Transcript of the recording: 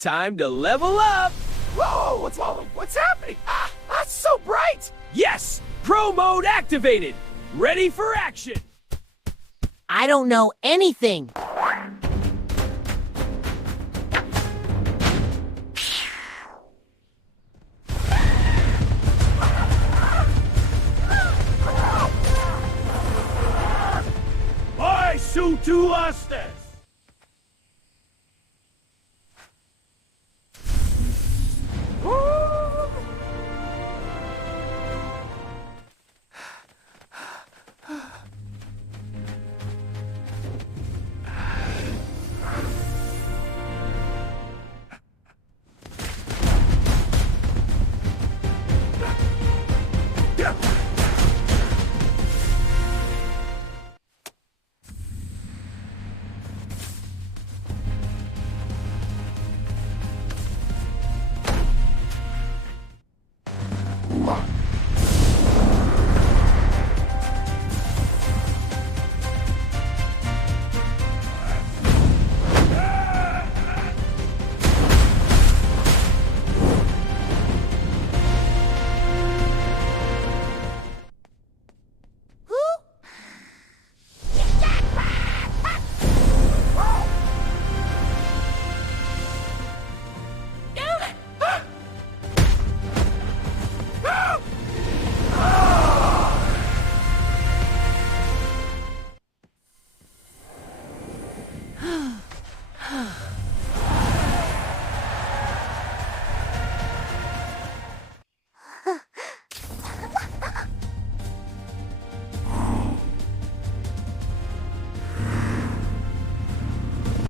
Time to level up! Whoa, what's happening? That's so bright! Yes! Pro mode activated! Ready for action! I don't know anything. Vai su tu astes!